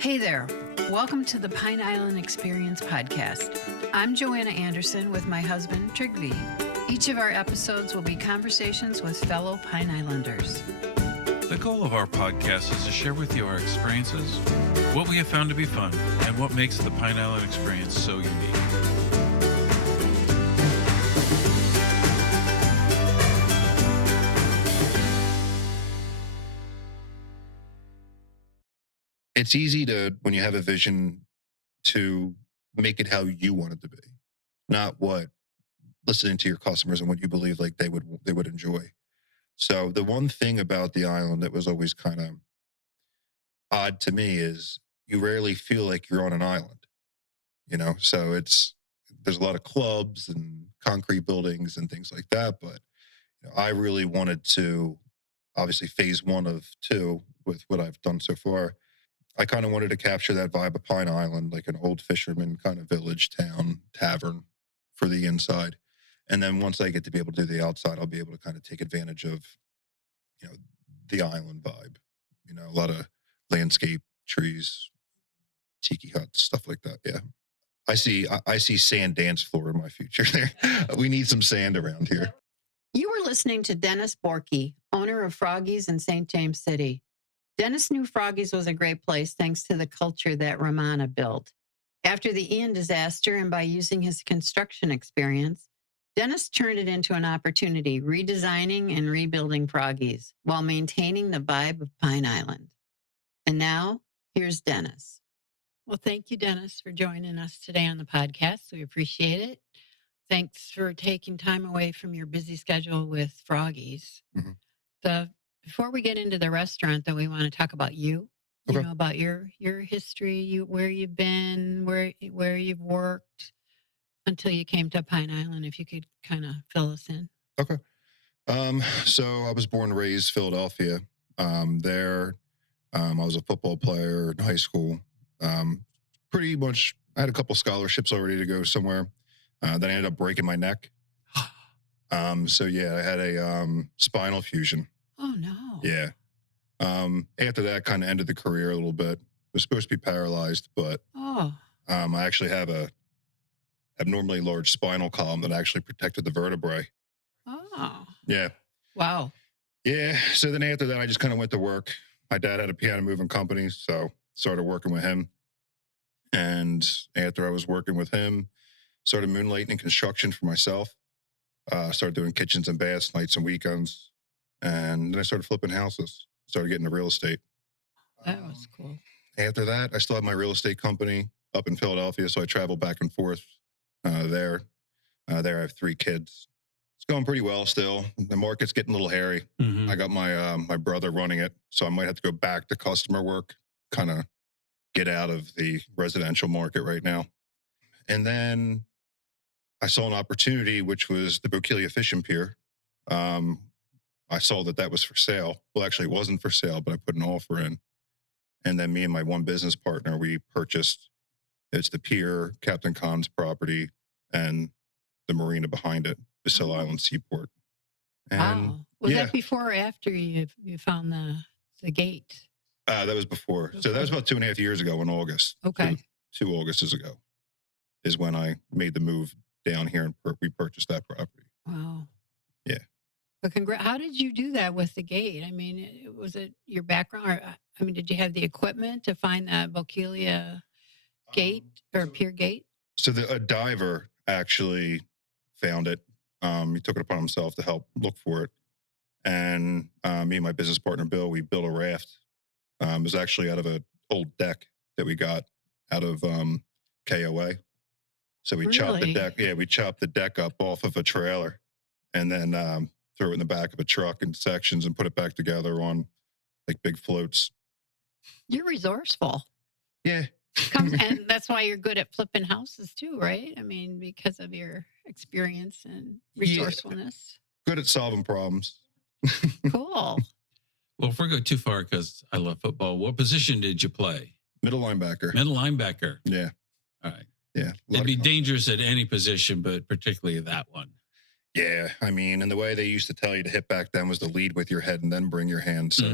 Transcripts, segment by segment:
Hey there. Welcome to the Pine Island Experience podcast. I'm Joanna Anderson with my husband, Trygve. Each of our episodes will be conversations with fellow Pine Islanders. The goal of our podcast is to share with you our experiences, what we have found to be fun, and what makes the Pine Island experience so unique. It's easy to, when you have a vision, to make it how you want it to be, not what listening to your customers and what you believe like they would enjoy. So the one thing about the island that was always kind of odd to me is you rarely feel like you're on an island, so there's a lot of clubs and concrete buildings and things like that. But I really wanted to, obviously phase 1 of 2 with what I've done so far, I kind of wanted to capture that vibe of Pine Island, like an old fisherman kind of village, town, tavern for the inside. And then once I get to be able to do the outside, I'll be able to kind of take advantage of, the island vibe, a lot of landscape, trees, tiki huts, stuff like that. Yeah. I see sand dance floor in my future there. We need some sand around here. You were listening to Dennis Borcky, owner of Froggy's in St. James City. Dennis knew Froggy's was a great place thanks to the culture that Romana built. After the Ian disaster and by using his construction experience, Dennis turned it into an opportunity, redesigning and rebuilding Froggy's while maintaining the vibe of Pine Island. And now, here's Dennis. Well, thank you, Dennis, for joining us today on the podcast. We appreciate it. Thanks for taking time away from your busy schedule with Froggy's. Mm-hmm. Before we get into the restaurant, though, we want to talk about you. Okay. About your history, where you've been, where you've worked until you came to Pine Island. If you could kind of fill us in. Okay. So I was born and raised Philadelphia. There, I was a football player in high school. Pretty much, I had a couple scholarships already to go somewhere. Then I ended up breaking my neck. So yeah, I had a spinal fusion. Oh no. Yeah. After that, kind of ended the career a little bit. Was supposed to be paralyzed, but I actually have a abnormally large spinal column that actually protected the vertebrae. Oh. Yeah. Wow. Yeah. So then after that, I just kind of went to work. My dad had a piano moving company, so started working with him. And after I was working with him, started moonlighting in construction for myself. Started doing kitchens and baths, nights and weekends. And then I started flipping houses, started getting into real estate. That was cool. After that, I still have my real estate company up in Philadelphia, so I travel back and forth there. There I have 3 kids. It's going pretty well still. The market's getting a little hairy. Mm-hmm. I got my brother running it, so I might have to go back to customer work, kind of get out of the residential market right now. And then I saw an opportunity, which was the Bokeelia Fishing Pier. I saw that was for sale. Well, actually, it wasn't for sale, but I put an offer in. And then me and my one business partner, we purchased, it's the pier, Captain Khan's property, and the marina behind it, Basile Island Seaport. And wow. Was that before or after you found the gate? That was before. So that was about 2.5 years ago in August. Okay. 2 Augusts ago is when I made the move down here and we purchased that property. Wow. Yeah. But how did you do that with the gate? I mean, was it your background? Or, did you have the equipment to find that Bokeelia gate or pier gate? So a diver actually found it. He took it upon himself to help look for it. And me and my business partner, Bill, we built a raft. It was actually out of an old deck that we got out of KOA. So we chopped the deck. Yeah, we chopped the deck up off of a trailer and then threw it in the back of a truck in sections and put it back together on like big floats. You're resourceful. Yeah. And that's why you're good at flipping houses too, right? Because of your experience and resourcefulness. Yeah. Good at solving problems. Cool. Well, if we go too far, because I love football, what position did you play? Middle linebacker. Middle linebacker. Yeah. All right. Yeah. It'd be dangerous at any position, but particularly that one. Yeah. And the way they used to tell you to hit back then was to lead with your head and then bring your hand. So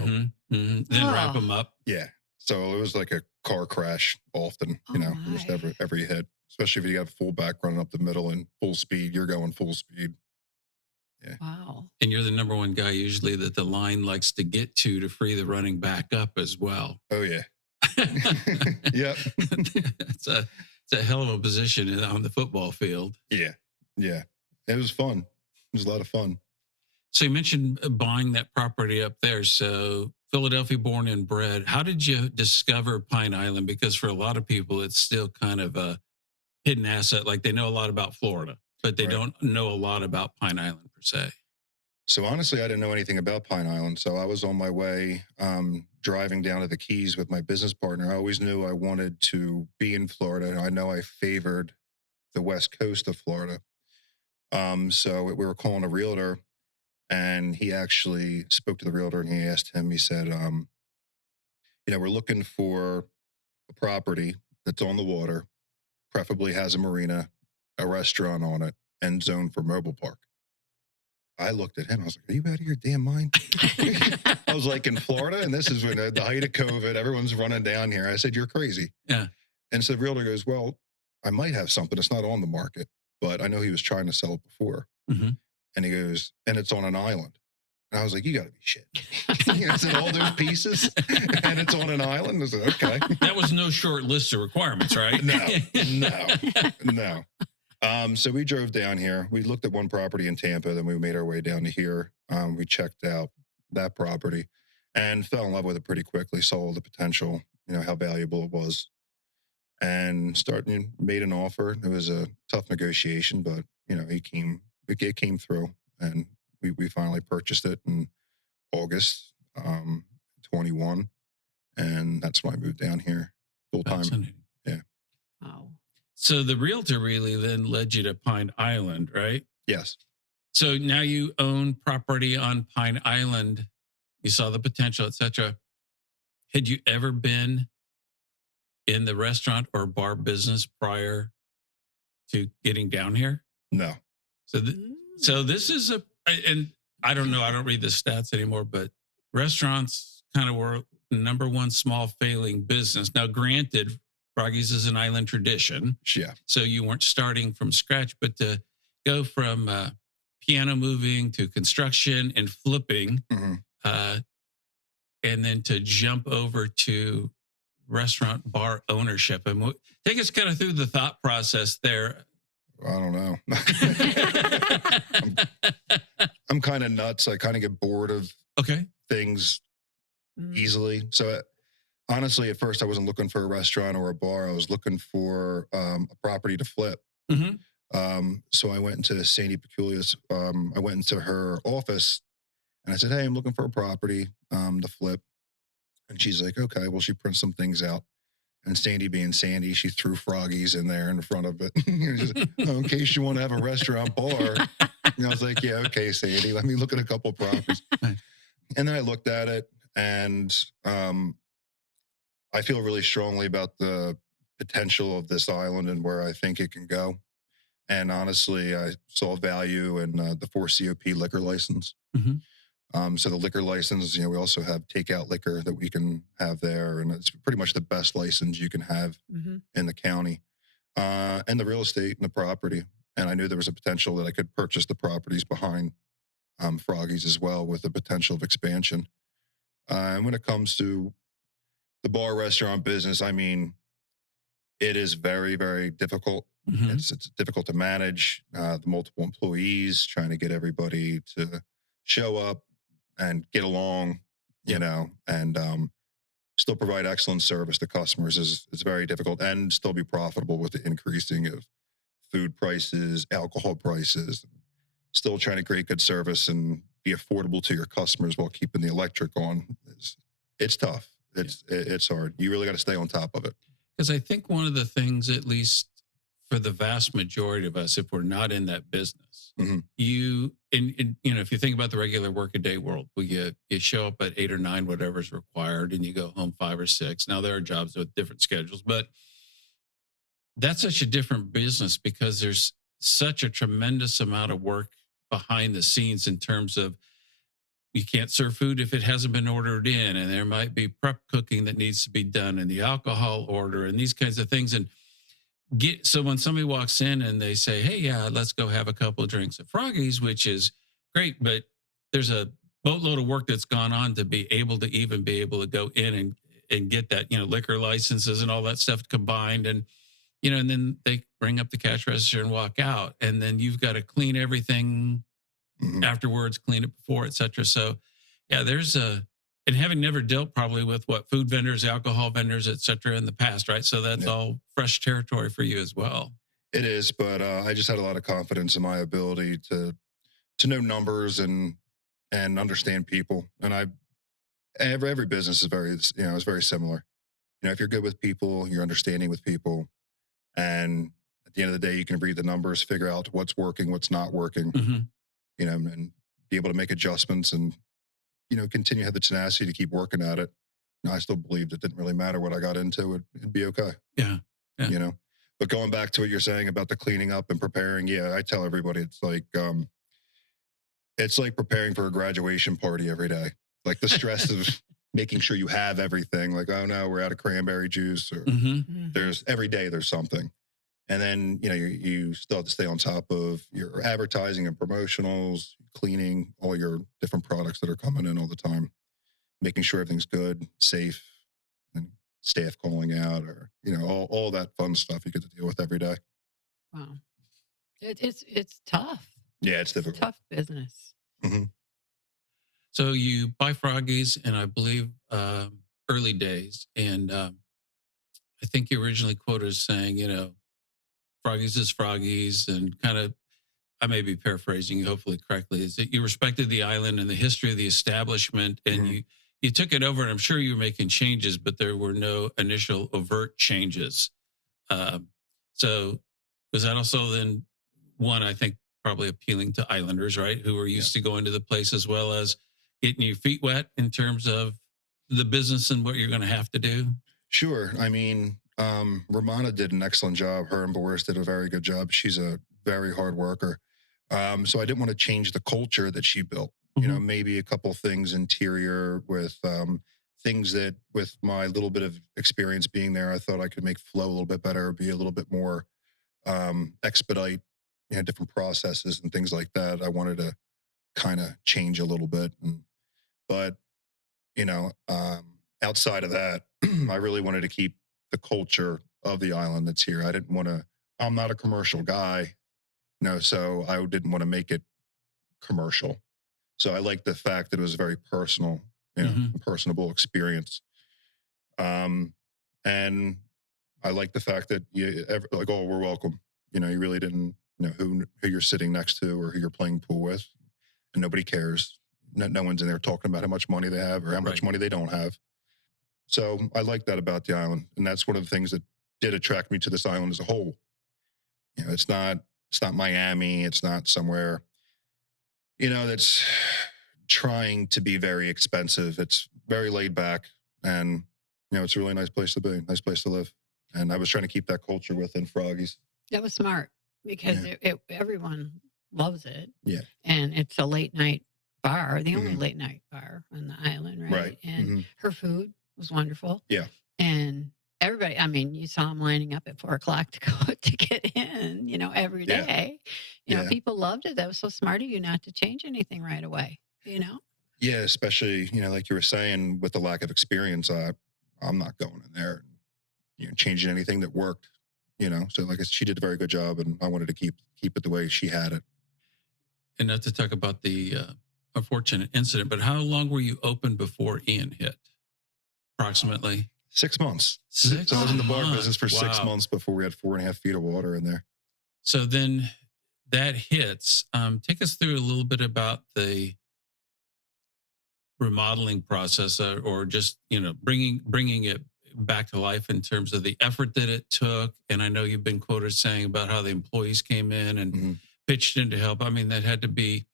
then wrap them up. Yeah. So it was like a car crash often, Oh just my. every hit, especially if you got a fullback running up the middle and full speed, you're going full speed. Yeah. Wow. And you're the number one guy usually that the line likes to get to free the running back up as well. Oh yeah. Yep. It's a hell of a position on the football field. Yeah. Yeah. It was fun. It was a lot of fun. So you mentioned buying that property up there. So Philadelphia born and bred. How did you discover Pine Island? Because for a lot of people, it's still kind of a hidden asset. Like they know a lot about Florida, but they Right. don't know a lot about Pine Island per se. So honestly, I didn't know anything about Pine Island. So I was on my way driving down to the Keys with my business partner. I always knew I wanted to be in Florida. I know I favored the west coast of Florida. So we were calling a realtor, and he actually spoke to the realtor, and he asked him, he said, we're looking for a property that's on the water, preferably has a marina, a restaurant on it, and zone for mobile park. I looked at him. I was like, are you out of your damn mind? I was like, in Florida, and this is when the height of COVID, everyone's running down here. I said, you're crazy. Yeah. And so the realtor goes, well, I might have something. It's not on the market, but I know he was trying to sell it before. Mm-hmm. And he goes, and it's on an island. And I was like, you got to be shit. It's in all those pieces, and it's on an island. I said, okay. That was no short list of requirements, right? No. So we drove down here. We looked at one property in Tampa, then we made our way down to here. We checked out that property and fell in love with it pretty quickly, saw the potential, how valuable it was, and made an offer. It was a tough negotiation, but, it came through, and we finally purchased it in August 21, and that's when I moved down here full time. Yeah. Wow. So the realtor really then led you to Pine Island, right? Yes. So now you own property on Pine Island. You saw the potential, etc. Had you ever been in the restaurant or bar business prior to getting down here? No. So this is and I don't know, I don't read the stats anymore, but restaurants kind of were number one small failing business. Now, granted, Froggy's is an island tradition. Yeah. So you weren't starting from scratch, but to go from piano moving to construction and flipping, and then to jump over to restaurant bar ownership. And take us kind of through the thought process there. I don't know. I'm kind of nuts. I kind of get bored of things easily. So honestly, at first I wasn't looking for a restaurant or a bar. I was looking for a property to flip. So I went into Sandy Peculiar's. I went into her office and I said, hey, I'm looking for a property to flip. And she's like, okay, well, she prints some things out. And Sandy being Sandy, she threw Froggy's in there in front of it. In case you want to have a restaurant bar. And I was like, yeah, okay, Sandy, let me look at a couple of properties. And then I looked at it, and I feel really strongly about the potential of this island and where I think it can go. And honestly, I saw value in the 4COP liquor license. So the liquor license, we also have takeout liquor that we can have there. And it's pretty much the best license you can have in the county. And the real estate and the property. And I knew there was a potential that I could purchase the properties behind Froggy's as well, with the potential of expansion. And when it comes to the bar restaurant business, I mean, it is very, very difficult. It's difficult to manage the multiple employees, trying to get everybody to show up and get along, and still provide excellent service to customers is very difficult, and still be profitable with the increasing of food prices, alcohol prices, still trying to create good service and be affordable to your customers while keeping the electric on. It's tough. It's hard. You really got to stay on top of it. Because I think one of the things, at least for the vast majority of us, if we're not in that business, if you think about the regular workaday world, you show up at 8 or 9, whatever's required, and you go home 5 or 6. Now there are jobs with different schedules, but that's such a different business because there's such a tremendous amount of work behind the scenes in terms of, you can't serve food if it hasn't been ordered in, and there might be prep cooking that needs to be done, and the alcohol order, and these kinds of things. And so when somebody walks in and they say, "Hey, yeah, let's go have a couple of drinks at Froggy's," which is great, but there's a boatload of work that's gone on to be able to even be able to go in and get that, liquor licenses and all that stuff combined. And and then they bring up the cash register and walk out, and then you've got to clean everything afterwards, clean it before, etc. So yeah, and having never dealt probably with what food vendors, alcohol vendors, etc. in the past, right? So that's all fresh territory for you as well. It is, but I just had a lot of confidence in my ability to know numbers and understand people. And every business is is very similar. If you're good with people, you're understanding with people, and at the end of the day, you can read the numbers, figure out what's working, what's not working, and be able to make adjustments and continue to have the tenacity to keep working at it. I still believed it didn't really matter what I got into; it'd be okay. Yeah. But going back to what you're saying about the cleaning up and preparing, I tell everybody it's like preparing for a graduation party every day. Like the stress of making sure you have everything. Like, oh no, we're out of cranberry juice, or there's every day there's something. And then, you still have to stay on top of your advertising and promotionals, cleaning all your different products that are coming in all the time, making sure everything's good, safe, and staff calling out, or, all that fun stuff you get to deal with every day. Wow. It's tough. Yeah, it's difficult. Tough business. So you buy Froggy's, and I believe early days. And I think you originally quoted as saying, Froggy's is Froggy's, and kind of, I may be paraphrasing you hopefully correctly, is that you respected the island and the history of the establishment, and you took it over, and I'm sure you were making changes, but there were no initial overt changes. So was that also then one, I think, probably appealing to islanders, right, who are used to going to the place, as well as getting your feet wet in terms of the business and what you're going to have to do? Sure. I mean, Romana did an excellent job. Her and Boris did a very good job. She's a very hard worker. So I didn't want to change the culture that she built. Maybe a couple things interior with things that, with my little bit of experience being there, I thought I could make flow a little bit better, be a little bit more expedite, different processes and things like that. I wanted to kind of change a little bit. But outside of that, I really wanted to keep the culture of the island that's here. I'm not a commercial guy, so I didn't want to make it commercial. So I liked the fact that it was a very personal, personable experience. And I like the fact that we're welcome. You really didn't know who you're sitting next to or who you're playing pool with, and nobody cares. No one's in there talking about how much money they have or how much money they don't have. So I like that about the island, and that's one of the things that did attract me to this island as a whole. It's not Miami. It's not somewhere, that's trying to be very expensive. It's very laid back, and it's a really nice place to be, nice place to live. And I was trying to keep that culture within Froggy's. That was smart, because everyone loves it. Yeah. And it's a late night bar, the only late night bar on the island, right? Right. And her food was wonderful. Yeah. And everybody, I mean, you saw them lining up at 4:00 to go to get in, every day. People loved it. That was so smart of you not to change anything right away, Yeah, especially, like you were saying, with the lack of experience, I'm not going in there and changing anything that worked. So like she did a very good job, and I wanted to keep it the way she had it. And not to talk about the unfortunate incident, but how long were you open before Ian hit? Approximately 6 months. 6 So I was in the bar months. business for 6 months before we had 4.5 feet of water in there. So then that hits. Take us through a little bit about the remodeling process, or just bringing it back to life in terms of the effort that it took. And I know you've been quoted saying about how the employees came in and pitched in to help. I mean, that had to be,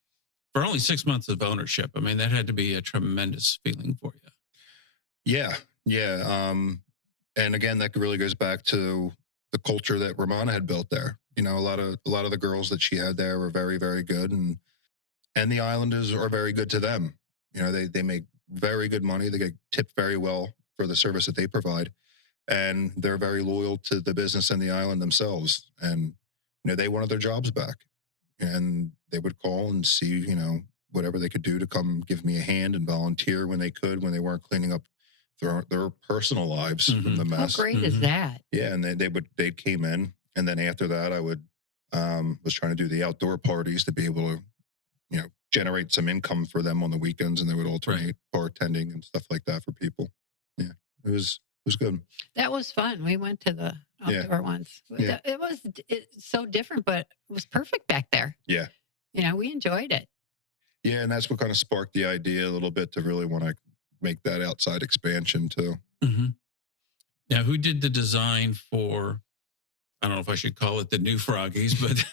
for only 6 months of ownership, I mean, that had to be a tremendous feeling for you. Yeah. And again, that really goes back to the culture that Romana had built there. A lot of the girls that she had there were very, very good, and the islanders are very good to them. You know, they make very good money. They get tipped very well for the service that they provide, and they're very loyal to the business and the island themselves. And they wanted their jobs back, and they would call and see whatever they could do to come give me a hand and volunteer when they could, when they weren't cleaning up their personal lives from the How mess. great is that? Yeah, and they came in, and then after that, I would was trying to do the outdoor parties to be able to generate some income for them on the weekends, and they would alternate bartending and stuff like that for people. Yeah, it was good. That was fun. We went to the outdoor ones. Yeah. It's so different, but it was perfect back there. Yeah. We enjoyed it. Yeah, and that's what kind of sparked the idea a little bit to really want to make that outside expansion too. Mm-hmm. Now, who did the design for, I don't know if I should call it the new Froggies, but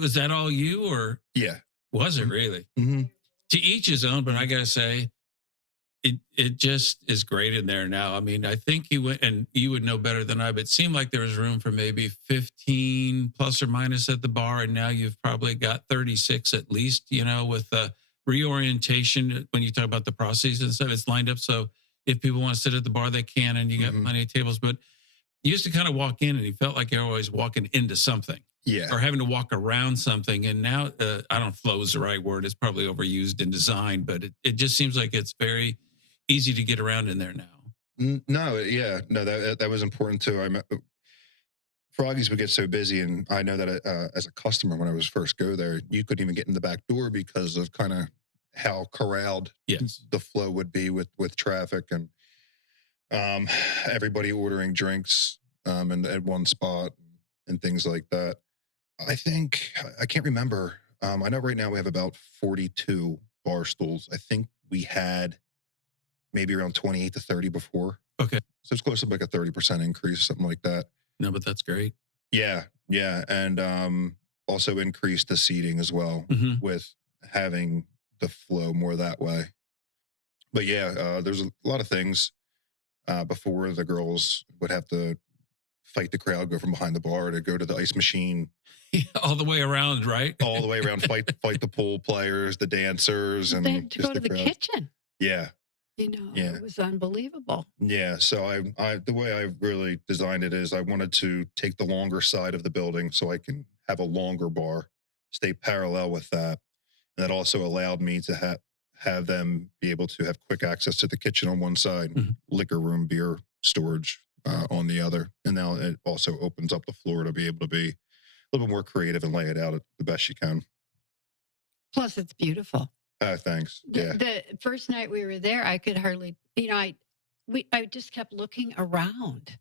was that all you, or Yeah. Was it really? Mm-hmm. To each his own, but I got to say, it just is great in there now. I mean, I think you went, and you would know better than I, but it seemed like there was room for maybe 15 plus or minus at the bar. And now you've probably got 36 at least, with the reorientation. When you talk about the processes and stuff, it's lined up. So if people want to sit at the bar, they can, and you got plenty of tables. But you used to kind of walk in and you felt like you're always walking into something. Yeah. Or having to walk around something. And now, I don't know if flow is the right word. It's probably overused in design, but it just seems like it's very easy to get around in there now. No, yeah. No, that was important too. Froggies would get so busy, and I know that as a customer, when I was first go there, you couldn't even get in the back door because of kind of how corralled the flow would be with traffic, and everybody ordering drinks and at one spot and things like that. I think, I can't remember. I know right now we have about 42 bar stools. I think we had maybe around 28 to 30 before. Okay. So it's close to like a 30% increase, something like that. No, but that's great. Yeah. Yeah. And also increased the seating as well with having the flow more that way. But yeah, there's a lot of things before the girls would have to fight the crowd, go from behind the bar to go to the ice machine. All the way around, right? All the way around, fight the pool players, the dancers, and then to go to the kitchen. Yeah. It was unbelievable. Yeah. So I the way I really designed it is I wanted to take the longer side of the building so I can have a longer bar, stay parallel with that. And that also allowed me to have them be able to have quick access to the kitchen on one side, liquor room, beer storage on the other. And now it also opens up the floor to be able to be a little bit more creative and lay it out the best you can. Plus, it's beautiful. Thanks. Yeah. The first night we were there, I could hardly, I just kept looking around.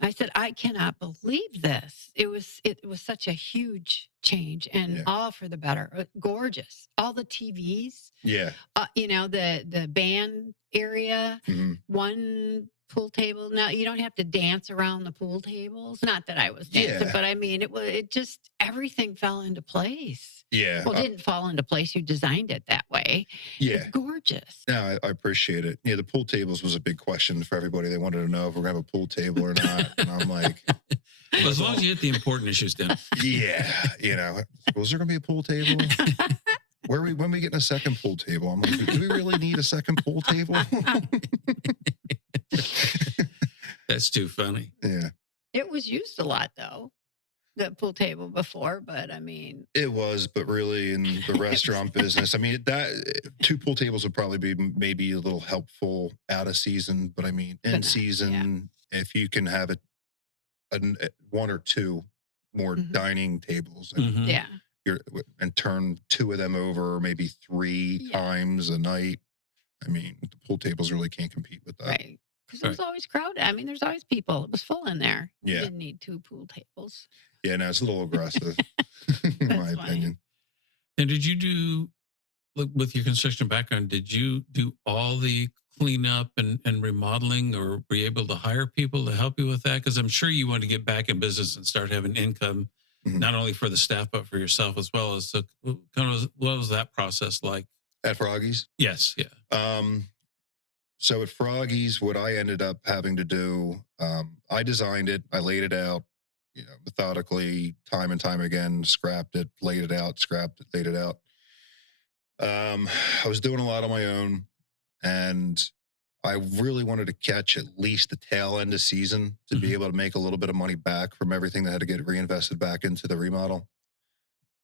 I said, I cannot believe this. It was such a huge change, and all for the better. Gorgeous. All the TVs. Yeah. The band area, one pool table. Now you don't have to dance around the pool tables. Not that I was dancing, but I mean, it just, everything fell into place. Yeah. Well, it didn't fall into place. You designed it that way. Yeah. It's gorgeous. No, I appreciate it. Yeah, the pool tables was a big question for everybody. They wanted to know if we're going to have a pool table or not. And I'm like... Well, as long as you hit the important issues, Dennis. Yeah. Was there going to be a pool table? When we getting a second pool table? I'm like, do we really need a second pool table? That's too funny. Yeah. It was used a lot, though, the pool table before, but I mean... It was, but really in the restaurant business, I mean, that 2 pool tables would probably be maybe a little helpful out of season, but I mean, in season, if you can have 1 or 2 more dining tables and turn 2 of them over maybe 3 times a night, I mean, the pool tables really can't compete with that. Right. Because it was always crowded. I mean, there's always people. It was full in there. Yeah. You didn't need 2 pool tables. Yeah, no, it's a little aggressive, in my opinion. And did you do, with your construction background, did you do all the cleanup and remodeling, or were you able to hire people to help you with that? Because I'm sure you want to get back in business and start having income, not only for the staff, but for yourself as well. So what was that process like? At Froggy's? Yes, yeah. So at Froggy's, what I ended up having to do, I designed it, I laid it out, methodically, time and time again, scrapped it, laid it out, scrapped it, laid it out. I was doing a lot on my own, and I really wanted to catch at least the tail end of season to be Mhm. able to make a little bit of money back from everything that had to get reinvested back into the remodel.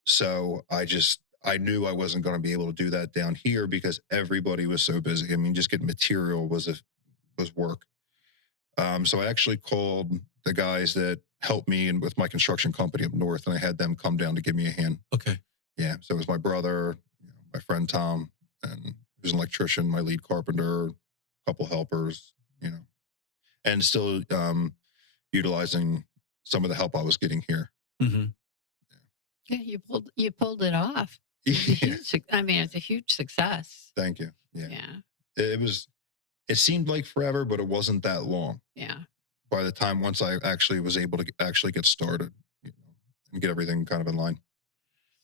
So I knew I wasn't going to be able to do that down here because everybody was so busy. I mean, just getting material was work. So I actually called the guys that helped me and with my construction company up north, and I had them come down to give me a hand. Okay. Yeah. So it was my brother, my friend Tom, and who's an electrician, my lead carpenter, a couple helpers, and still utilizing some of the help I was getting here. Mhm. Yeah, you pulled it off. It's a Yeah. I mean, it's a huge success. Thank you. Yeah. Yeah. It seemed like forever, but it wasn't that long. Yeah. By the time once I actually was able to actually get started, and get everything kind of in line.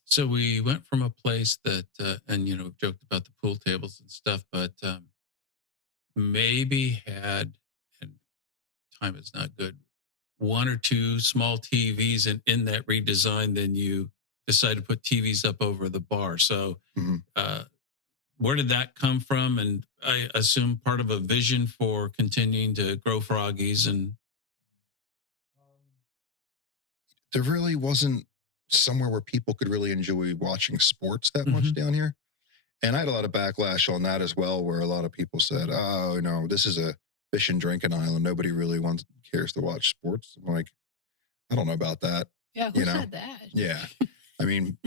So we went from a place that, and we've joked about the pool tables and stuff, but maybe had, and time is not good, one or two small TVs in that redesign. Then you decide to put TVs up over the bar. So, Mhm. where did that come from? And I assume part of a vision for continuing to grow Froggies. And There really wasn't somewhere where people could really enjoy watching sports that much Mhm. down here. And I had a lot of backlash on that as well, where a lot of people said, "Oh, this is a fish and drinking island. Nobody really cares to watch sports." I'm like, I don't know about that. Yeah. You Who know? said that? Yeah. I mean,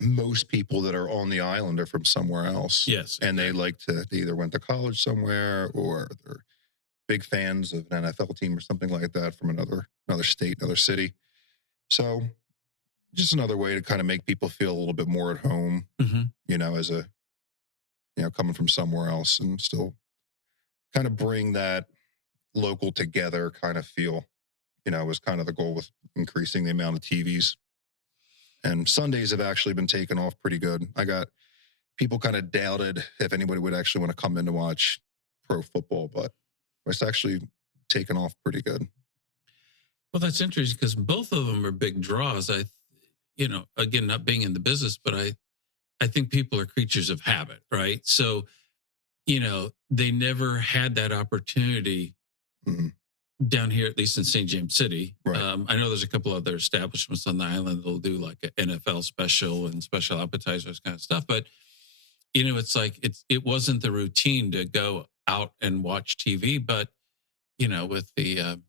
most people that are on the island are from somewhere else. Yes, And they exactly. they either went to college somewhere or they're big fans of an NFL team or something like that from another state, another city. So just another way to kind of make people feel a little bit more at home, Mhm. as a coming from somewhere else and still kind of bring that local together kind of feel, was kind of the goal with increasing the amount of TVs. And Sundays have actually been taken off pretty good. I got people kind of doubted if anybody would actually want to come in to watch pro football, but it's actually taken off pretty good. Well, that's interesting because both of them are big draws. Again, not being in the business, but I think people are creatures of habit, right? So, they never had that opportunity Mhm. down here, at least in St. James City. Right. I know there's a couple other establishments on the island that'll do like an NFL special and special appetizers kind of stuff. But it's like it wasn't the routine to go out and watch TV. But with the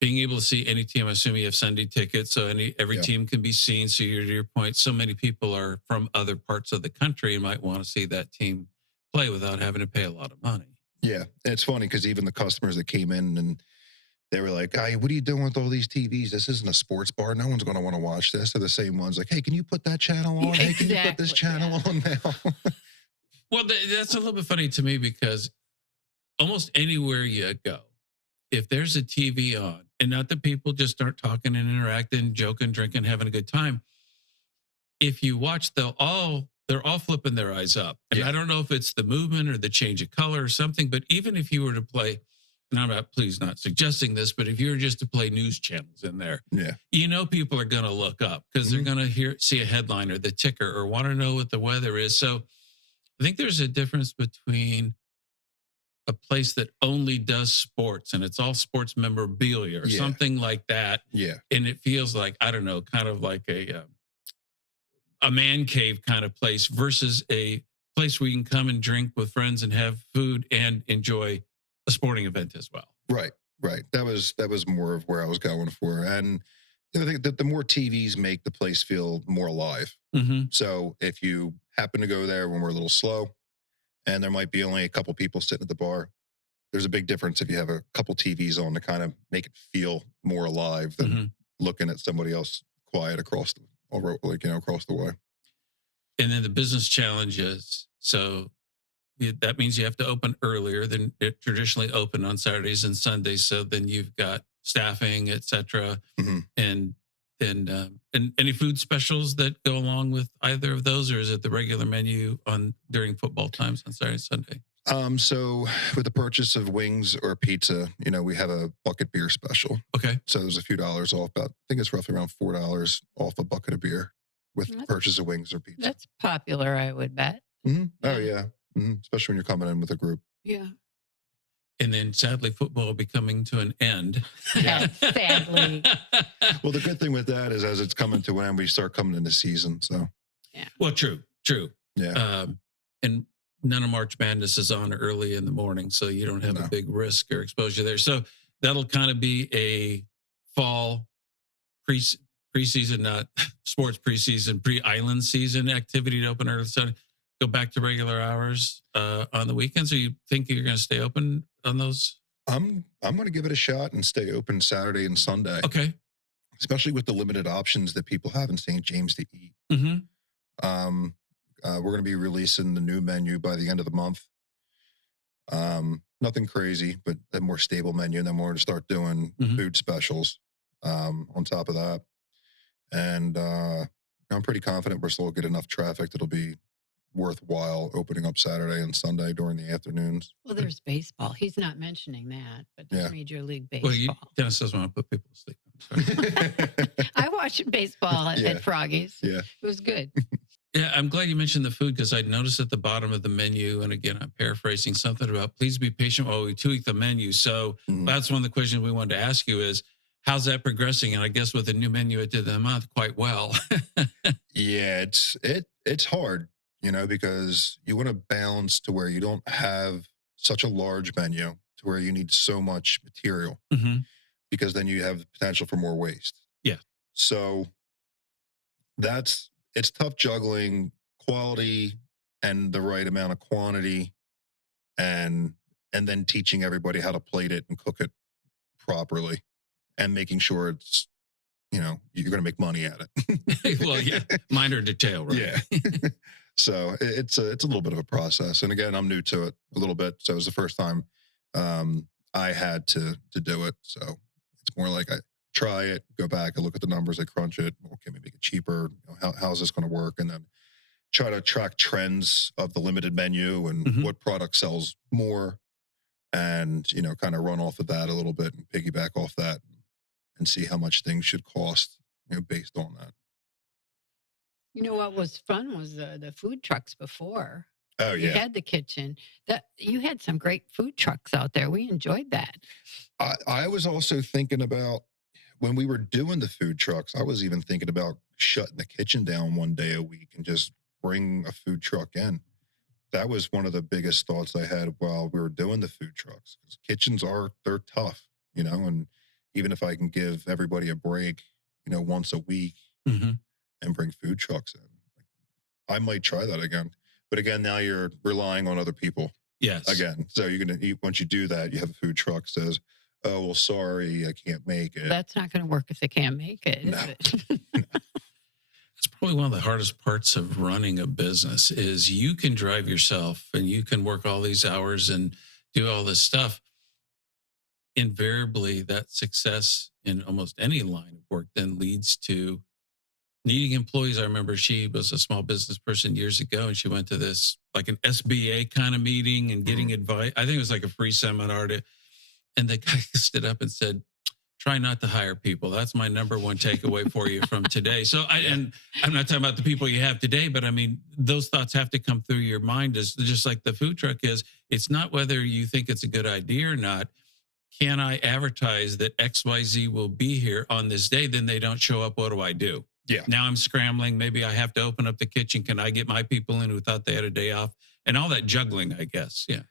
being able to see any team, I assume you have Sunday tickets, so every Yeah. team can be seen. So to your point, so many people are from other parts of the country and might want to see that team play without having to pay a lot of money. Yeah. It's funny because even the customers that came in and they were like, "Hey, what are you doing with all these TVs? This isn't a sports bar. No one's going to want to watch this." They're the same ones like, "Hey, can you put that channel on? Yeah, Hey, can you put this exactly. channel Yeah. on now?" Well, that's a little bit funny to me because almost anywhere you go, if there's a TV on, and not that people just start talking and interacting, joking, drinking, having a good time. If you watch, they're all flipping their eyes up. And Yeah. I don't know if it's the movement or the change of color or something, but even if you were to play, and I'm not please not suggesting this, but if you were just to play news channels in there, Yeah. people are going to look up because they're going to see a headline or the ticker or want to know what the weather is. So I think there's a difference between a place that only does sports and it's all sports memorabilia or Yeah. something like that. Yeah. And it feels like, I don't know, kind of like a man cave kind of place versus a place where you can come and drink with friends and have food and enjoy a sporting event as well. Right. Right. That was more of where I was going for. And I think that the more TVs make the place feel more alive. Mm-hmm. So if you happen to go there when we're a little slow and there might be only a couple people sitting at the bar, there's a big difference if you have a couple TVs on to kind of make it feel more alive than Mm-hmm. looking at somebody else quiet across across the way. And then the business challenges. So that means you have to open earlier than it traditionally open on Saturdays and Sundays. So then you've got staffing, et cetera. Mhm. And then and any food specials that go along with either of those, or is it the regular menu on during football times on Saturday and Sunday? So with the purchase of wings or pizza, we have a bucket beer special. Okay. So there's a few dollars off. I think it's roughly around $4 off a bucket of beer. with purchase of wings or pizza. That's popular, I would bet. Mm-hmm. Oh, yeah. Mm-hmm. Especially when you're coming in with a group. Yeah. And then sadly, football will be coming to an end. Yeah, sadly. Well, the good thing with that is as it's coming to an end, we start coming into season. So, yeah. Well, true. Yeah. And none of March Madness is on early in the morning, so you don't have a big risk or exposure there. So that'll kind of be a fall preseason, not sports preseason, pre-island season activity to open early Sunday. Go back to regular hours on the weekends, or you think you're going to stay open on those? I'm going to give it a shot and stay open Saturday and Sunday. Okay. Especially with the limited options that people have in St. James to eat. Mm-hmm. We're going to be releasing the new menu by the end of the month. Nothing crazy, but a more stable menu. And then we're going to start doing food specials on top of that. And I'm pretty confident we'll still get enough traffic that'll be worthwhile opening up Saturday and Sunday during the afternoons. Well, there's baseball. He's not mentioning that, but there's Major League Baseball. Well, Dennis doesn't want to put people to sleep. I watched baseball at Froggy's. Yeah. It was good. Yeah, I'm glad you mentioned the food because I noticed at the bottom of the menu, and again, I'm paraphrasing something about please be patient while we tweak the menu. So that's one of the questions we wanted to ask you is, how's that progressing? And I guess with the new menu it did the month quite well. Yeah, it's hard, because you want to balance to where you don't have such a large menu to where you need so much material because then you have the potential for more waste. Yeah. So it's tough juggling quality and the right amount of quantity and then teaching everybody how to plate it and cook it properly and making sure it's, you're going to make money at it. Well, yeah, minor detail, right? Yeah. So it's a little bit of a process. And again, I'm new to it a little bit. So it was the first time I had to do it. So it's more like I try it, go back, I look at the numbers, I crunch it. Well, can we make it cheaper? How's this going to work? And then try to track trends of the limited menu and what product sells more and, kind of run off of that a little bit and piggyback off that and see how much things should cost, based on that. What was fun was the food trucks before. Oh, yeah. You had the kitchen. You had some great food trucks out there. We enjoyed that. I was also thinking about when we were doing the food trucks, I was even thinking about shutting the kitchen down one day a week and just bring a food truck in. That was one of the biggest thoughts I had while we were doing the food trucks. Because kitchens they're tough, and even if I can give everybody a break, once a week and bring food trucks in, I might try that again. But again, now you're relying on other people. Yes. Again. So you're going to, once you do that, you have a food truck says, oh, well, sorry, I can't make it. That's not going to work if they can't make it, is it? It's probably one of the hardest parts of running a business is you can drive yourself and you can work all these hours and do all this stuff. Invariably, that success in almost any line of work then leads to needing employees. I remember she was a small business person years ago, and she went to this like an SBA kind of meeting and getting advice. I think it was like a free seminar and the guy stood up and said, try not to hire people. That's my number one takeaway for you from today. So and I'm not talking about the people you have today, but I mean, those thoughts have to come through your mind as just like the food truck is. It's not whether you think it's a good idea or not. Can I advertise that XYZ will be here on this day? Then they don't show up. What do I do? Yeah. Now I'm scrambling. Maybe I have to open up the kitchen. Can I get my people in who thought they had a day off? And all that juggling, I guess. Yeah.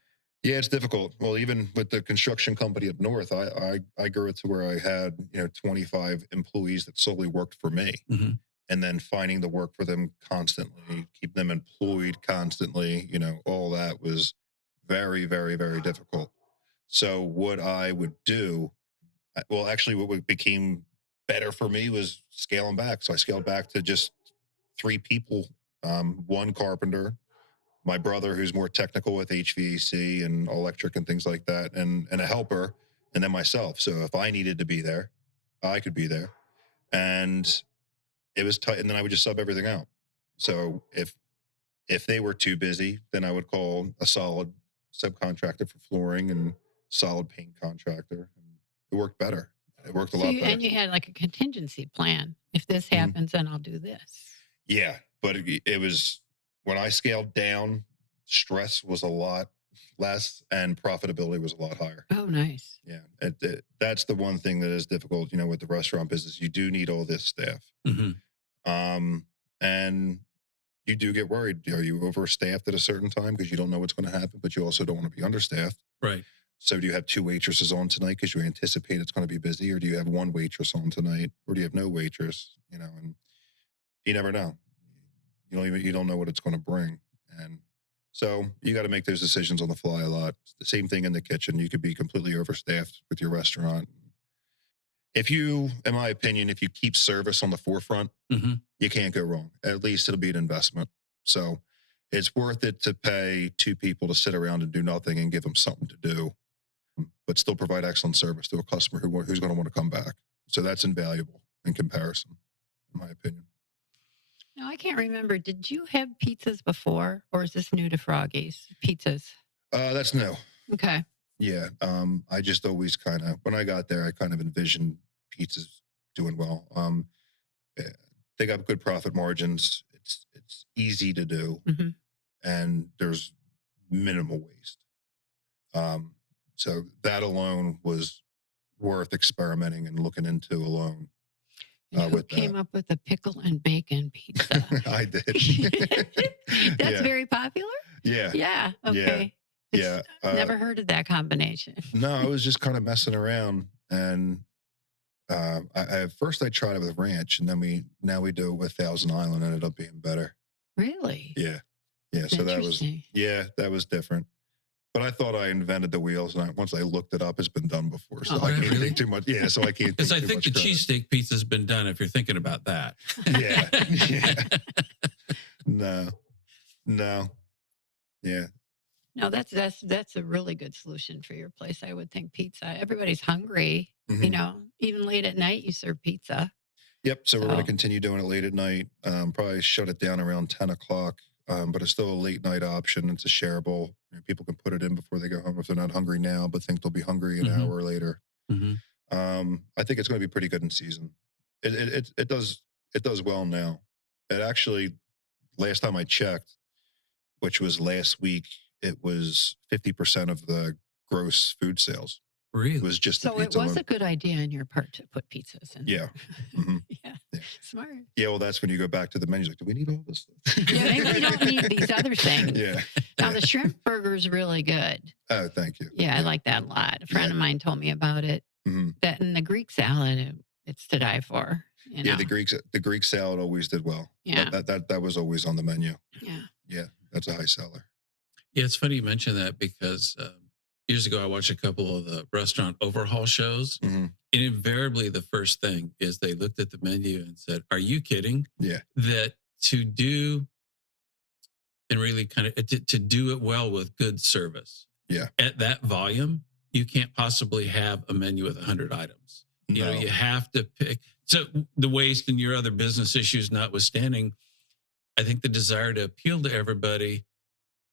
Yeah, it's difficult. Well, even with the construction company up north, I grew it to where I had 25 employees that solely worked for me, and then finding the work for them constantly, keep them employed constantly. All that was very, very, very difficult. So what I would do, well, actually, what became better for me was scaling back. So I scaled back to just 3 people, one carpenter, my brother who's more technical with HVAC and electric and things like that, and a helper, and then myself. So if I needed to be there, I could be there. And it was tight. And then I would just sub everything out. So if they were too busy, then I would call a solid subcontractor for flooring and solid paint contractor. It worked better. It worked a lot better. And you had like a contingency plan. If this happens, then I'll do this. Yeah, but it was when I scaled down, stress was a lot less and profitability was a lot higher. Oh, nice. Yeah, that's the one thing that is difficult, with the restaurant business. You do need all this staff, and you do get worried. Are you overstaffed at a certain time because you don't know what's going to happen, but you also don't want to be understaffed? Right. So do you have 2 waitresses on tonight because you anticipate it's going to be busy, or do you have 1 waitress on tonight, or do you have no waitress? And you never know. You don't know what it's going to bring, and so you got to make those decisions on the fly a lot. It's the same thing in the kitchen. You could be completely overstaffed with your restaurant. If you, in my opinion, if you keep service on the forefront, you can't go wrong. At least it'll be an investment. So it's worth it to pay 2 people to sit around and do nothing and give them something to do, but still provide excellent service to a customer who's going to want to come back. So that's invaluable in comparison, in my opinion. No, I can't remember. Did you have pizzas before, or is this new to Froggy's pizzas? That's new. Okay. Yeah. I just always when I got there, I kind of envisioned pizzas doing well. They got good profit margins. It's easy to do, and there's minimal waste. So that alone was worth experimenting and looking into alone. Who came up with the pickle and bacon pizza? I did. That's very popular? Yeah. Yeah. Okay. Yeah. Never heard of that combination. No, I was just kind of messing around, and at first I tried it with ranch, and then we do it with Thousand Island, and it ended up being better. Really? Yeah. So that was different. But I thought I invented the wheels, and once I looked it up, it's been done before, so I can't think too much. Yeah, so I can't. Because I think the cheesesteak pizza's been done. If you're thinking about that. Yeah. No. Yeah. No, that's a really good solution for your place. I would think pizza. Everybody's hungry. Even late at night, you serve pizza. Yep. So we're going to continue doing it late at night. Probably shut it down around 10 o'clock. But it's still a late night option. It's a shareable. People can put it in before they go home if they're not hungry now, but think they'll be hungry an hour later. I think it's going to be pretty good in season. It does well now. It actually, last time I checked, which was last week, it was 50% of the gross food sales. Really? It was just so it was a good idea on your part to put pizzas in. Yeah. Yeah. Smart. Yeah, well, that's when you go back to the menus. Like, do we need all this stuff? Yeah, maybe we don't need these other things. Yeah. Now, the shrimp burger is really good. Oh, thank you. Yeah, I like that a lot. A friend of mine told me about it. That and the Greek salad, it's to die for. Yeah, the Greek salad always did well. Yeah. That was always on the menu. Yeah. Yeah, that's a high seller. Yeah, it's funny you mention that because years ago I watched a couple of the restaurant overhaul shows, and invariably the first thing is they looked at the menu and said, "Are you kidding?" Yeah. That to do and really kind of to do it well with good service. Yeah. At that volume, you can't possibly have a menu with 100 items. You know, you have to pick. So the waste and your other business issues notwithstanding, I think the desire to appeal to everybody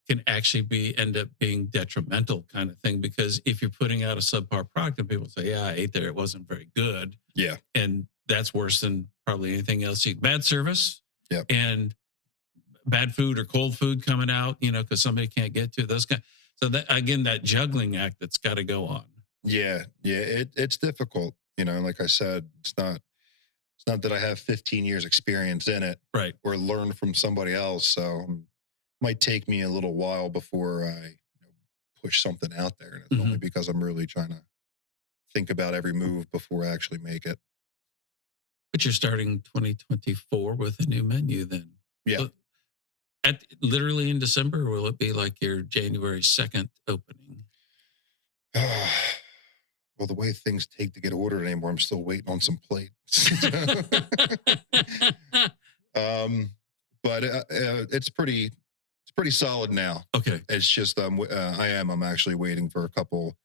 can actually end up being detrimental kind of thing, because if you're putting out a subpar product and people say, "Yeah, I ate there, it wasn't very good." Yeah. And that's worse than probably anything else. Bad service. Yep. And bad food or cold food coming out, because somebody can't get to those kind. So that, again, that juggling act that's got to go on. Yeah. It's difficult. Like I said, it's not that I have 15 years experience in it, right, or learned from somebody else. So it might take me a little while before I push something out there. And it's only because I'm really trying to think about every move before I actually make it. But you're starting 2024 with a new menu then. Yeah. So literally in December, or will it be like your January 2nd opening? Well, the way things take to get ordered anymore, I'm still waiting on some plates. But it's pretty solid now. Okay. It's just I'm actually waiting for a couple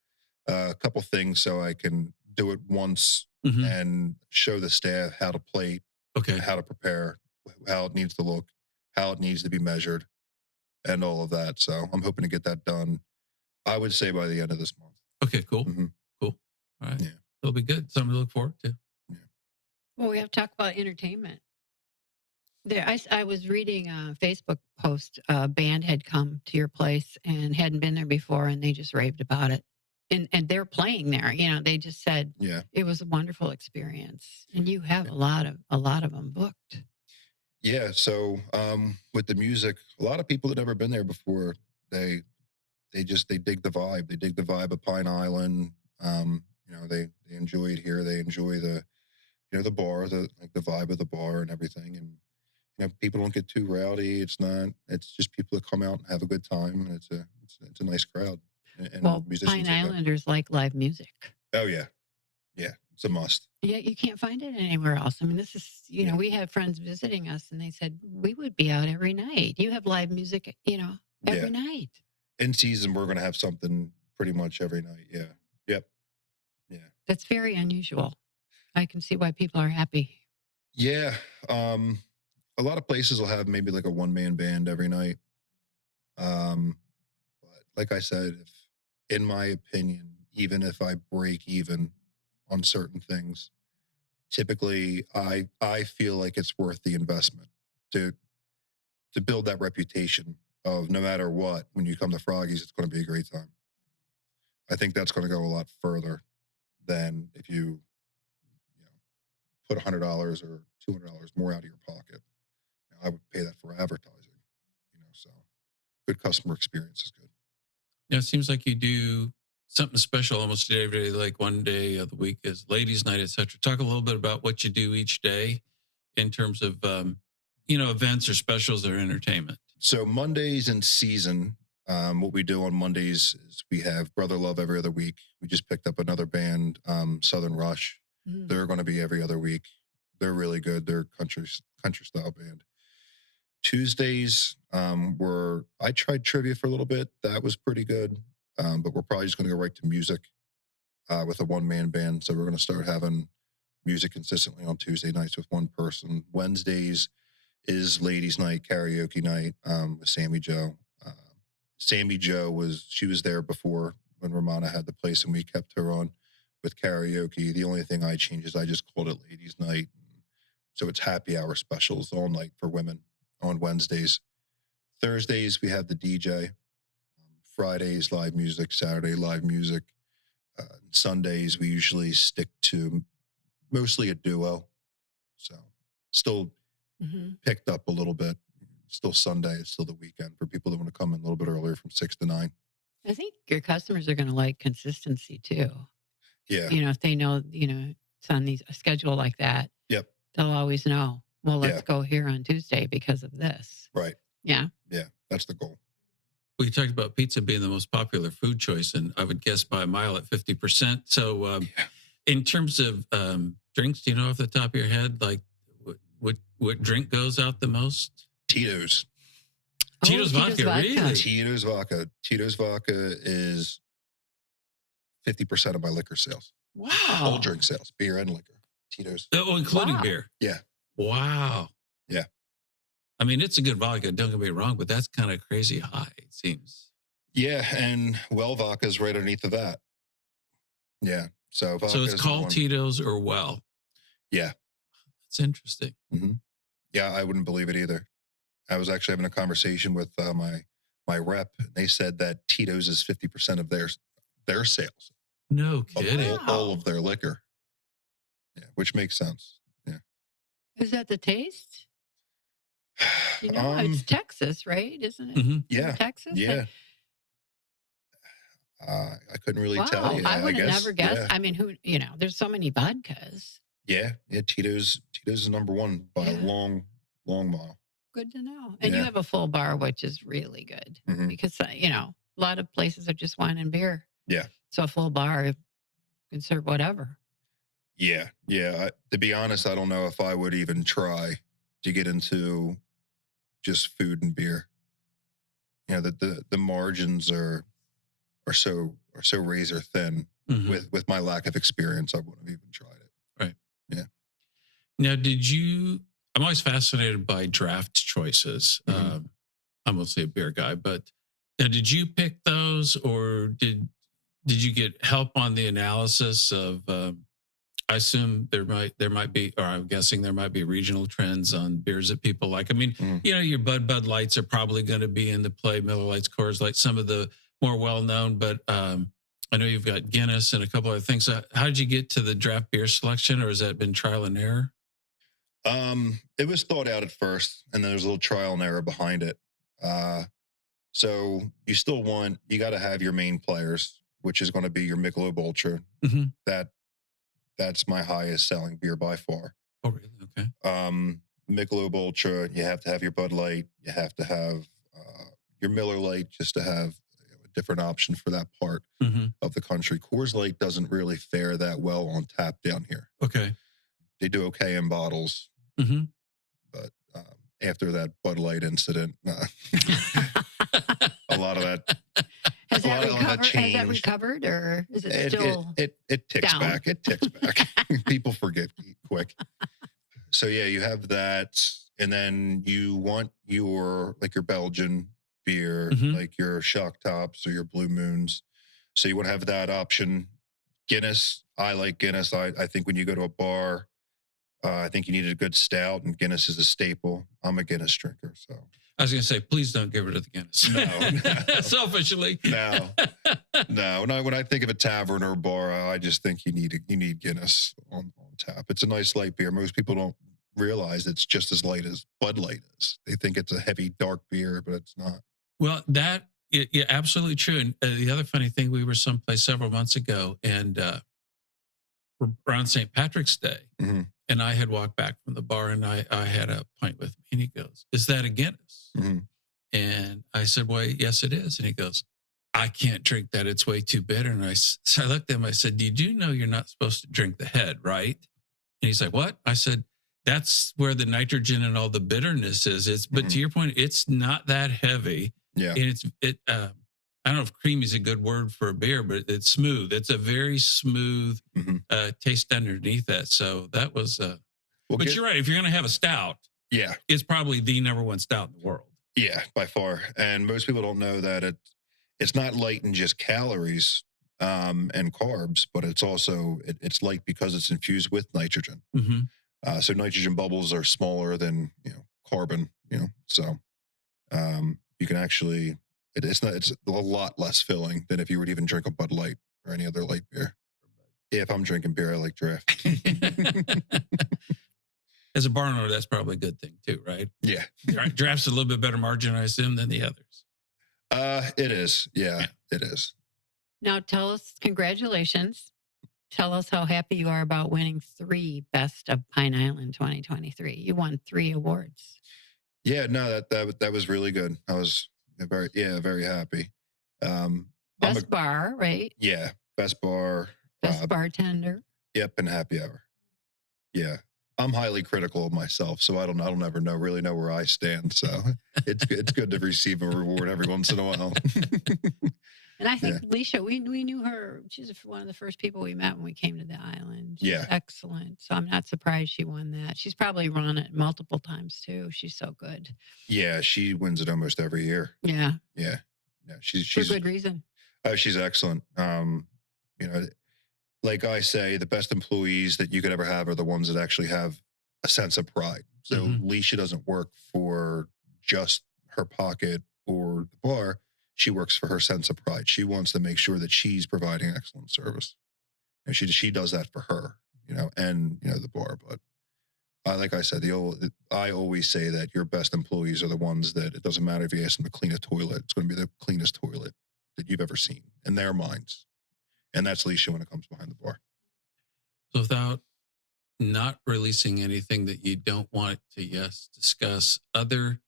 things so I can do it once and show the staff how to plate, how to prepare, how it needs to look, how it needs to be measured, and all of that. So I'm hoping to get that done, I would say, by the end of this month. Okay, cool. Cool. All right. Yeah. It'll be good. Something to look forward to. Yeah. Well, we have to talk about entertainment. I was reading a Facebook post. A band had come to your place and hadn't been there before, and they just raved about it. And they're playing there. They just said it was a wonderful experience. And you have a lot of them booked. Yeah. So with the music, a lot of people that never been there before, they dig the vibe. They dig the vibe of Pine Island. They enjoy it here. They enjoy the bar, the vibe of the bar and everything. And people don't get too rowdy. It's just people that come out and have a good time. And it's a nice crowd. And well, musicians Pine Islanders like live music. Oh yeah. Yeah. It's a must. Yeah, you can't find it anywhere else. I mean, this is, we had friends visiting us and they said, we would be out every night. You have live music, every night. In season, we're going to have something pretty much every night. Yeah. Yep. Yeah. That's very unusual. I can see why people are happy. Yeah. A lot of places will have maybe like a one-man band every night. But like I said, in my opinion, even if I break even on certain things, typically I feel like it's worth the investment to build that reputation of no matter what, when you come to Froggy's, it's going to be a great time. I think that's going to go a lot further than if you put $100 or $200 more out of your pocket. I would pay that for advertising, so good customer experience is good. Yeah, it seems like you do something special almost every day, like one day of the week is ladies' night, etc. Talk a little bit about what you do each day in terms of, events or specials or entertainment. So Mondays in season, what we do on Mondays is we have Brother Love every other week. We just picked up another band, Southern Rush. Mm. They're going to be every other week. They're really good. They're country style band. Tuesdays, I tried trivia for a little bit. That was pretty good. But we're probably just going to go right to music with a one-man band. So we're going to start having music consistently on Tuesday nights with one person. Wednesdays is ladies' night, karaoke night with Sammy Joe. Sammy Joe was there before when Romana had the place, and we kept her on with karaoke. The only thing I changed is I just called it ladies' night. So it's happy hour specials all night for women on Wednesdays. Thursdays, we have the DJ. Fridays, live music. Saturday, live music. Sundays, we usually stick to mostly a duo. So still picked up a little bit. Still Sunday. It's still the weekend for people that want to come in a little bit earlier from 6 to 9. I think your customers are going to like consistency too. Yeah. If they know, it's on a schedule like that. Yep. They'll always know, well, let's go here on Tuesday because of this. Right. Yeah. Yeah. That's the goal. We talked about pizza being the most popular food choice, and I would guess by a mile at 50%. So in terms of drinks, do you know off the top of your head, like what drink goes out the most? Tito's. Tito's vodka, really? Tito's vodka. Tito's vodka is 50% of my liquor sales. Wow. All drink sales, beer and liquor. Tito's. Oh, including beer? Yeah. Wow. Yeah. I mean, it's a good vodka, don't get me wrong, but that's kind of crazy high, it seems. Yeah, and vodka is right underneath of that. Yeah. So it's called Tito's or Well. Yeah. That's interesting. Mm-hmm. Yeah, I wouldn't believe it either. I was actually having a conversation with my rep, and they said that Tito's is 50% of their sales. No kidding. All of their liquor. Yeah, which makes sense. Yeah. Is that the taste? It's Texas, right? Isn't it? Mm-hmm. Yeah. Texas? Yeah. I couldn't really tell you. I would have never guessed. Yeah. I mean, there's so many vodkas. Yeah. Yeah. Tito's is number one by a long, long mile. Good to know. And you have a full bar, which is really good because, a lot of places are just wine and beer. Yeah. So a full bar can serve whatever. Yeah. Yeah. To be honest, I don't know if I would even try to get into just food and beer. The margins are so razor thin. With my lack of experience, I wouldn't have even tried it. Right. Yeah. Now, I'm always fascinated by draft choices. I'm mostly a beer guy, but now did you pick those, or did you get help on the analysis of I assume there might be, or I'm guessing there might be regional trends on beers that people like. I mean, your Bud Lights are probably going to be in the play, Miller Lights, Coors Light, some of the more well known, but I know you've got Guinness and a couple other things. How did you get to the draft beer selection, or has that been trial and error? It was thought out at first, and then there's a little trial and error behind it. So you got to have your main players, which is going to be your Michelob Ultra. That's my highest selling beer by far. Oh, really? Okay. Michelob Ultra, you have to have your Bud Light, you have to have your Miller Lite, just to have a different option for that part of the country. Coors Light doesn't really fare that well on tap down here. Okay. They do okay in bottles, but after that Bud Light incident, a lot of that. Has that recovered, or is it still? It ticks down? back. It ticks back. People forget quick. So yeah, you have that, and then you want your Belgian beer, like your Shock Tops or your Blue Moons. So you want to have that option. Guinness, I like Guinness. I think when you go to a bar, I think you need a good stout, and Guinness is a staple. I'm a Guinness drinker, so. I was going to say, please don't get rid of the Guinness. No. Selfishly. No. When I think of a tavern or a bar, I just think you need Guinness on tap. It's a nice light beer. Most people don't realize it's just as light as Bud Light is. They think it's a heavy, dark beer, but it's not. Well, yeah, absolutely true. And the other funny thing, we were someplace several months ago, and around St. Patrick's Day, and I had walked back from the bar, and I had a pint with me, and he goes, "Is that a Guinness?" And I said, "Well, yes, it is." And he goes, "I can't drink that. It's way too bitter." And so I looked at him. I said, "You do know you're not supposed to drink the head, right?" And he's like, "What?" I said, "That's where the nitrogen and all the bitterness is. But to your point, it's not that heavy. Yeah. And I don't know if creamy is a good word for a beer, but it's smooth. It's a very smooth taste underneath that. So that was, but you're right. If you're going to have a stout, it's probably the number one stout in the world. Yeah, by far. And most people don't know that it's not light in just calories and carbs, but it's also, it's light because it's infused with nitrogen. So nitrogen bubbles are smaller than, carbon, so you can actually, it's a lot less filling than if you were to even drink a Bud Light or any other light beer. If I'm drinking beer, I like draft. As a bar owner, that's probably a good thing too, right? Yeah. Draft's a little bit better margin, I assume, than the others. It is. Yeah, it is. Now tell us, congratulations. Tell us how happy you are about winning 3 Best of Pine Island 2023. You won 3 awards. Yeah, no, that was really good. I was very happy. Best bar, right? Yeah, best bar. Best bartender. Yep, and happy hour. Yeah, I'm highly critical of myself, so I don't ever really know where I stand. So it's good to receive a reward every once in a while. And I think Leisha, we knew her. She's one of the first people we met when we came to the island. She's excellent. So I'm not surprised she won that. She's probably run it multiple times too. She's so good. Yeah, she wins it almost every year. Yeah. Yeah. She's for good reason. She's excellent. Like I say, the best employees that you could ever have are the ones that actually have a sense of pride. So Leisha doesn't work for just her pocket or the bar. She works for her sense of pride. She wants to make sure that she's providing excellent service. And she does that for her, and the bar. But like I said, I always say that your best employees are the ones that it doesn't matter if you ask them to clean a toilet, it's going to be the cleanest toilet that you've ever seen in their minds. And that's Leisha when it comes behind the bar. So without not releasing anything that you don't want to discuss, other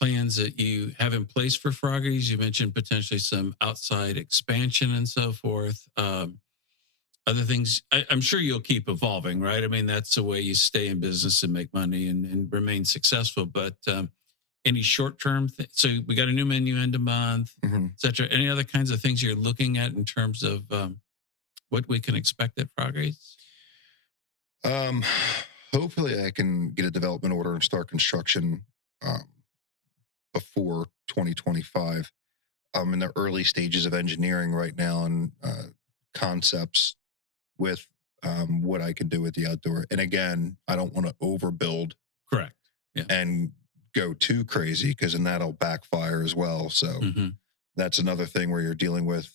plans that you have in place for Froggy's? You mentioned potentially some outside expansion and so forth. Other things, I'm sure you'll keep evolving, right? I mean, that's the way you stay in business and make money and remain successful. But any short-term so we got a new menu end of month, et cetera. Any other kinds of things you're looking at in terms of what we can expect at Froggy's? Hopefully I can get a development order and start construction before 2025. I'm in the early stages of engineering right now and concepts with what I can do with the outdoor. And again, I don't want to overbuild Correct. Yeah. and go too crazy, because then that'll backfire as well. So that's another thing where you're dealing with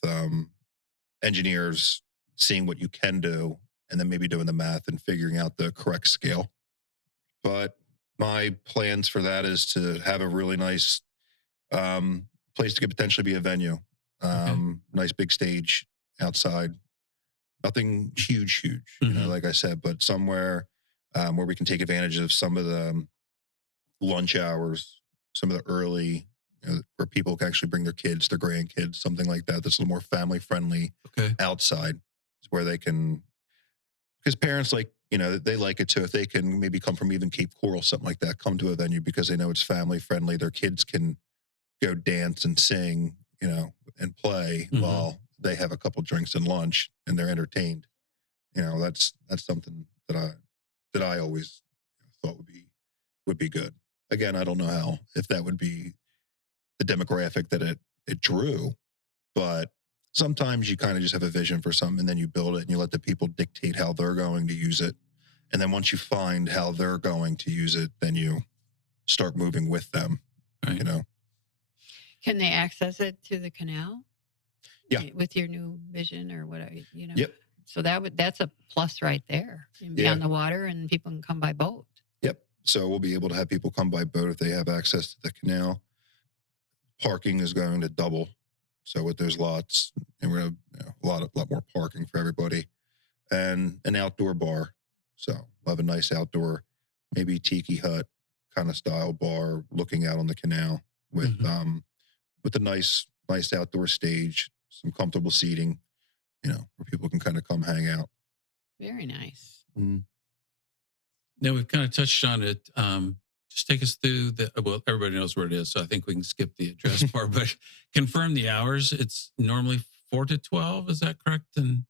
engineers seeing what you can do and then maybe doing the math and figuring out the correct scale. But my plans for that is to have a really nice place to could potentially be a venue. Nice big stage outside. Nothing huge, you know, like I said, but somewhere where we can take advantage of some of the lunch hours, some of the early, you know, where people can actually bring their kids, their grandkids, something like that. That's a little more family friendly outside, where they can, because parents like, you know, they like it too. If they can maybe come from even Cape Coral, something like that, come to a venue because they know it's family friendly. Their kids can go dance and sing, you know, and play while they have a couple drinks and lunch and they're entertained. You know, that's something that I always thought would be good. Again, I don't know if that would be the demographic that it drew, but sometimes you kind of just have a vision for something and then you build it and you let the people dictate how they're going to use it. And then once you find how they're going to use it, then you start moving with them, you know. Can they access it to the canal? Yeah. With your new vision or whatever, you know? Yep. So that's a plus right there. You can be on the water and people can come by boat. Yep. So we'll be able to have people come by boat if they have access to the canal. Parking is going to double. So with those lots, and we're going to have a lot more parking for everybody, and an outdoor bar. So we'll have a nice outdoor, maybe tiki hut kind of style bar looking out on the canal with a nice outdoor stage, some comfortable seating, you know, where people can kind of come hang out. Very nice. Now we've kind of touched on it. Just take us through well, everybody knows where it is, so I think we can skip the address part, but confirm the hours. It's normally 4 to 12. Is that correct? And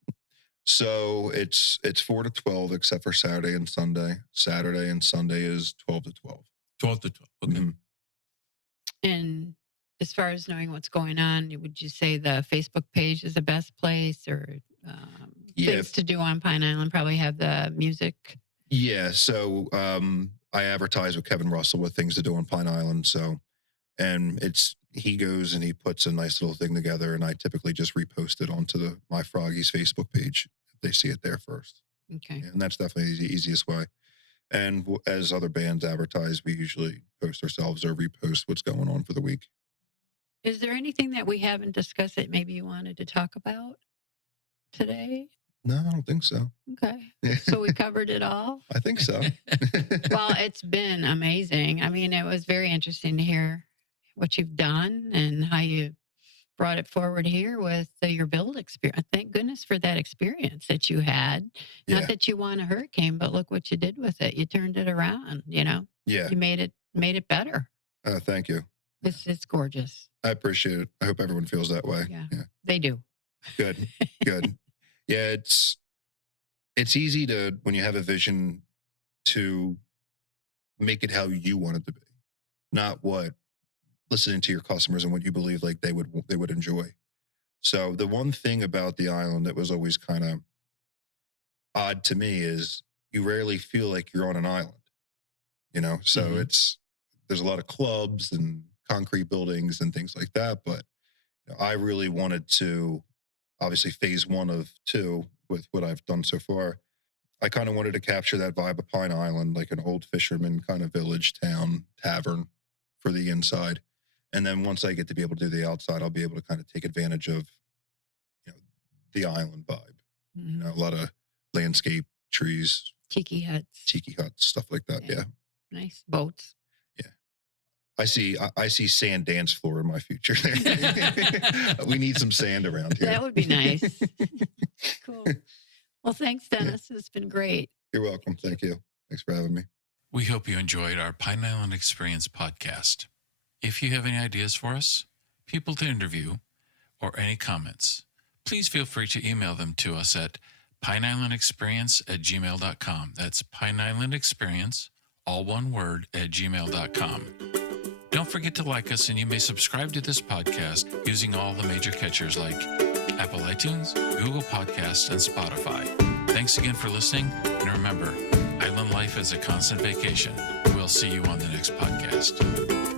so it's 4 to 12, except for Saturday and Sunday. Saturday and Sunday is 12 to 12. 12 to 12. Okay. And as far as knowing what's going on, would you say the Facebook page is the best place, or things to do on Pine Island probably have the music? Yeah. So I advertise with Kevin Russell with things to do on Pine Island. So, and he goes and he puts a nice little thing together, and I typically just repost it onto my Froggy's Facebook page if they see it there first. Okay. And that's definitely the easiest way. And as other bands advertise, we usually post ourselves or repost what's going on for the week. Is there anything that we haven't discussed that maybe you wanted to talk about today? No, I don't think so. Okay. So we covered it all? I think so. Well, it's been amazing. I mean, it was very interesting to hear what you've done and how you brought it forward here with your build experience. Thank goodness for that experience that you had. Not that you won a hurricane, but look what you did with it. You turned it around, you know? Yeah. You made it better. Thank you. It's gorgeous. I appreciate it. I hope everyone feels that way. Yeah. They do. Good. Yeah, it's easy to, when you have a vision, to make it how you want it to be, not what listening to your customers and what you believe like they would enjoy. So the one thing about the island that was always kind of odd to me is you rarely feel like you're on an island, you know? So there's a lot of clubs and concrete buildings and things like that. But you know, I really wanted to, obviously phase 1 of 2 with what I've done so far, I kind of wanted to capture that vibe of Pine Island, like an old fisherman kind of village, town, tavern for the inside. And then once I get to be able to do the outside, I'll be able to kind of take advantage of, you know, the island vibe. You know, a lot of landscape, trees, tiki huts, stuff like that. Yeah. Nice boats. Yeah. I see sand dance floor in my future. We need some sand around here. That would be nice. Cool. Well, thanks, Dennis. It's been great. You're welcome. Thank you. Thanks for having me. We hope you enjoyed our Pine Island Experience podcast. If you have any ideas for us, people to interview, or any comments, please feel free to email them to us at pineislandexperience@gmail.com. That's pineislandexperience, all one word, @gmail.com. Don't forget to like us, and you may subscribe to this podcast using all the major catchers like Apple iTunes, Google Podcasts, and Spotify. Thanks again for listening. And remember, island life is a constant vacation. We'll see you on the next podcast.